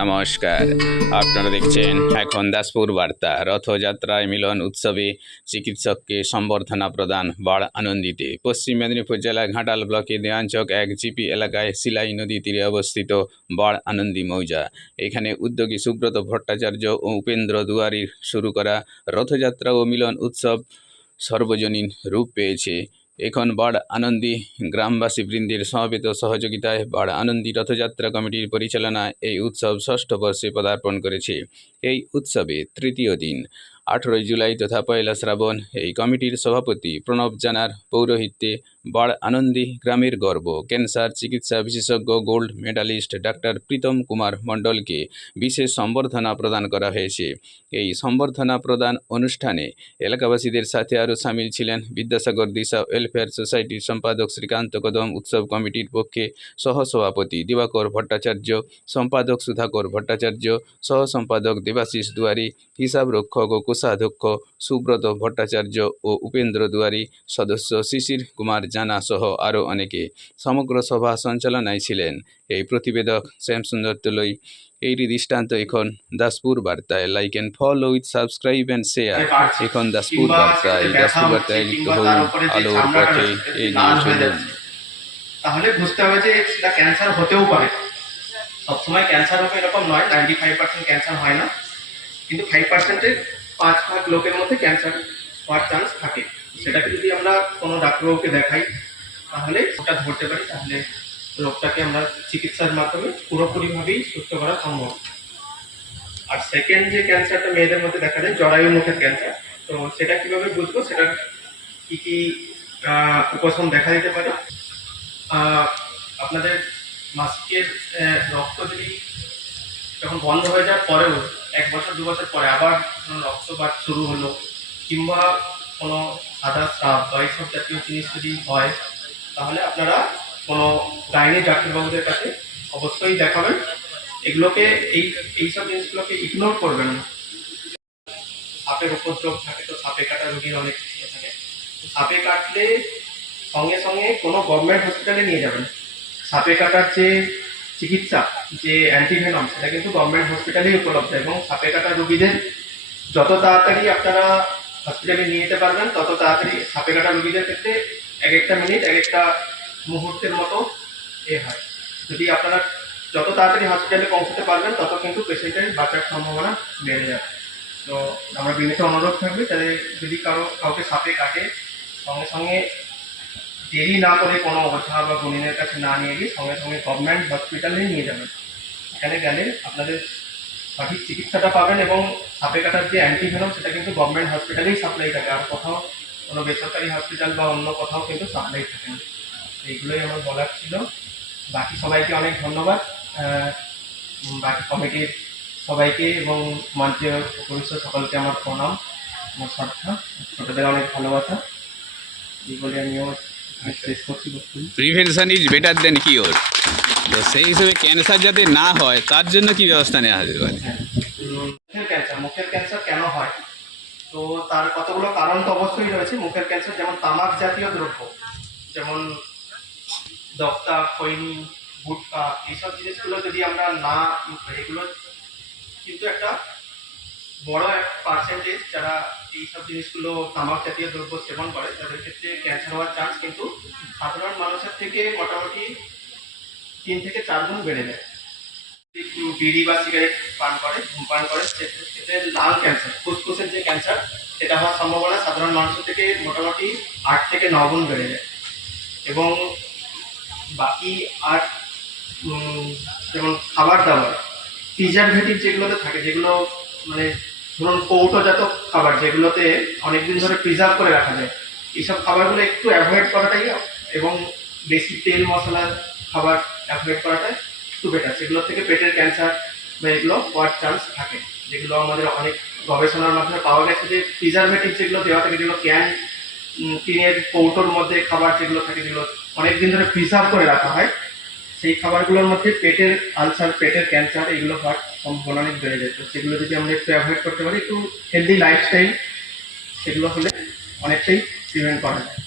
নমস্কার, আপনারা দেখছেন এখন দাসপুর বার্তা। রথযাত্রায় মিলন উৎসবে চিকিৎসককে সম্বর্ধনা প্রদান বড় আনন্দিতে। পশ্চিম মেদিনীপুর জেলার ঘাটাল ব্লকে দেওয়ানচক এক জিপি এলাকায় শিলাই নদী তীরে অবস্থিত বড় আনন্দী মৌজা। এখানে উদ্যোগী সুব্রত ভট্টাচার্য ও উপেন্দ্র দুয়ারির শুরু করা রথযাত্রা ও মিলন উৎসব সর্বজনীন রূপ পেয়েছে। এখন বড় আনন্দী গ্রামবাসী বৃন্দের সমবেত সহযোগিতায় বড় আনন্দী রথযাত্রা কমিটির পরিচালনায় এই উৎসব ষষ্ঠ বর্ষে পদার্পণ করেছে। এই উৎসবে তৃতীয় দিন 18 জুলাই তথা 1 শ্রাবণ এই কমিটির সভাপতি প্রণব জানার পৌরোহিত্যে বড় আনন্দী গ্রামের গর্ব ক্যান্সার চিকিৎসা বিশেষজ্ঞ gold medallist doctor Pritam Kumar মণ্ডলকে বিশেষ সম্বর্ধনা প্রদান করা হয়েছে। এই সম্বর্ধনা প্রদান অনুষ্ঠানে এলাকাবাসীদের সাথে আরও সামিল ছিলেন বিদ্যাসাগর দিশা ওয়েলফেয়ার সোসাইটির সম্পাদক শ্রীকান্ত কদম, উৎসব কমিটির পক্ষে সহসভাপতি দিবাকর ভট্টাচার্য, সম্পাদক সুধাকর ভট্টাচার্য, সহ সম্পাদক দেবাশিস দুয়ারি, হিসাব রক্ষক ও কোষাধ্যক্ষ সুব্রত ভট্টাচার্য ও উপেন্দ্র দুয়ারি, সদস্য শিশির কুমার জানা সহ আরও অনেকে। সমগ্র সভা সঞ্চালনায় ছিলেন এই প্রতিবেদক শ্যামসুন্দর তুলই। এই দৃষ্টান্ত এখন দাসপুর বার্তায়। Like and follow with subscribe and share. এখন দাসপুর বার্তায় যুক্ত হন, আলোর পথে এগিয়ে চলুন। তাহলে বুঝতে হবে যে সেটা ক্যান্সার হতেও পারে। সবসময় ক্যান্সার হবে এরকম নয়, 95% ক্যান্সার হয় না, কিন্তু 5%-এর 5 ভাগ লোকের মধ্যে ক্যান্সার হওয়ার চান্স থাকে। সেটাকে যদি আমরা কোনো ডাক্তারবাবুকে দেখাই তাহলে ওটা ধরতে পারি, তাহলে রোগটাকে আমরা চিকিৎসার মাধ্যমে পুরোপুরিভাবেই সুস্থ করা সম্ভব। আর সেকেন্ড যে ক্যান্সারটা মেয়েদের মধ্যে দেখা যায়, জরায়ু মুখের ক্যান্সার, তো সেটা কিভাবে বুঝবো, সেটা কি কি উপশম দেখা দিতে পারে। আপনাদের মাসিকের রক্ত যদি যখন বন্ধ হয়ে যাওয়ার পরেও 1 বছর 2 বছর পরে আবার কোনো রক্তপাত শুরু হলো, কিংবা কোনো সাদা স্রাব বা এইসব জাতীয় জিনিস যদি হয়, তাহলে আপনারা কোনো গাইনি ডাক্তারবাবুদের কাছে অবশ্যই দেখাবেন। এগুলোকে এইসব জিনিসগুলোকে ইগনোর করবেন না। সাপের উপদ্রব থাকে, তো সাপে কাটা রোগীর অনেক থাকে। সাপে কাটলে সঙ্গে সঙ্গে কোনো গভর্নমেন্ট হসপিটালে নিয়ে যাবেন। সাপে কাটার যে চিকিৎসা, যে অ্যান্টিভেনম, সেটা কিন্তু গভর্নমেন্ট হসপিটালেই উপলব্ধ, এবং সাপে কাটা রোগীদের যত তাড়াতাড়ি আপনারা হসপিটালে নিয়ে যেতে পারবেন তত তাড়াতাড়ি সাপে কাটা রোগীদের ক্ষেত্রে এক একটা মিনিট এক একটা মুহূর্তের মতো হয়। যদি আপনারা যত তাড়াতাড়ি হসপিটালে পৌঁছতে পারবেন তত কিন্তু পেশেন্টের বাঁচার সম্ভাবনা বেড়ে যাবে। তো আমরা বিনীত অনুরোধ থাকবে, তাহলে যদি কাউকে সাপে কাটে সঙ্গে সঙ্গে দেরি না করে কোনো ওঝা বা গুণিনের কাছে না নিয়ে গিয়ে সঙ্গে সঙ্গে গভর্নমেন্ট হসপিটালে নিয়ে যাবেন। এখানে গেলে আপনাদের সঠিক চিকিৎসাটা পাবেন, এবং সাপে কাটার যে অ্যান্টিভেনম সেটা কিন্তু গভর্নমেন্ট হসপিটালেই সাপ্লাই থাকে, আর কোথাও কোনো বেসরকারি হসপিটাল বা অন্য কোথাও কিন্তু সাপ্লাই থাকে না। এইগুলোই আমার বলার ছিল। বাকি সবাইকে অনেক ধন্যবাদ, বাকি কমিটির সবাইকে এবং মঞ্চে উপবিষ্ট সকলকে আমার প্রণাম, আমার শ্রদ্ধা, ছোটদের অনেক ভালোবাসা। এই বলে আমিও শেষ করছি। Prevention is better then cure. তো সেই হিসেবে ক্যান্সার যাতে না হয় তার জন্য কি ব্যবস্থা নেওয়া যেতে পারে? মুখের ক্যান্সার কেন হয়, তো তার কতগুলো কারণ তো অবশ্যই রয়েছে। মুখের ক্যান্সার যেমন তামাক জাতীয় দ্রব্য, যেমন দক্তা, খৈনি, গুটকা, এইসব জিনিসগুলো যদি আমরা না ইউজ করি, এগুলো কিন্তু একটা বড় এক পার্সেন্টেজ যারা এইসব জিনিসগুলো তামাক জাতীয় দ্রব্য সেবন করে তাদের ক্ষেত্রে ক্যান্সার হওয়ার চান্স কিন্তু সাধারণ মানুষের থেকে মোটামুটি 3 থেকে 4 গুণ বেড়ে যায়। বিড়ি বা সিগারেট পান করে, ধূমপান করে, সেক্ষেত্রে লাং ক্যান্সার, ফুসফুসের যে ক্যান্সার, সেটা হওয়ার সম্ভাবনা সাধারণ মানুষের থেকে মোটামুটি 8 থেকে 9 গুণ বেড়ে যায়। এবং বাকি আর যেমন খাবার দাবার প্রিজারভেটিভ যেগুলোতে থাকে, যেগুলো মানে ধরুন কৌটোজাত খাবার, যেগুলোতে অনেকদিন ধরে প্রিজার্ভ করে রাখা যায়, এইসব খাবারগুলো একটু অ্যাভয়েড করাটাই, এবং বেশি তেল মশলা খাবার অ্যাভয়েড করাটাই একটু বেটার। সেগুলো থেকে পেটের ক্যান্সার বা এগুলো হওয়ার চান্স থাকে, যেগুলো আমাদের অনেক গবেষণার মাধ্যমে পাওয়া গেছে যে প্রিজারভেটিভ যেগুলো দেওয়া থাকে, যেগুলো টিনের কৌটোর মধ্যে খাবার যেগুলো থাকে, যেগুলো অনেকদিন ধরে প্রিজার্ভ করে রাখা হয়, সেই খাবারগুলোর মধ্যে পেটের আলসার, পেটের ক্যান্সার এগুলো হওয়ার সম্ভাবনা অনেক বেড়ে যায়। তো সেগুলো যদি আমরা একটু অ্যাভয়েড করতে পারি, একটু হেলদি লাইফস্টাইল, সেগুলো হলে অনেকটাই প্রিভেন্ট করা যায়।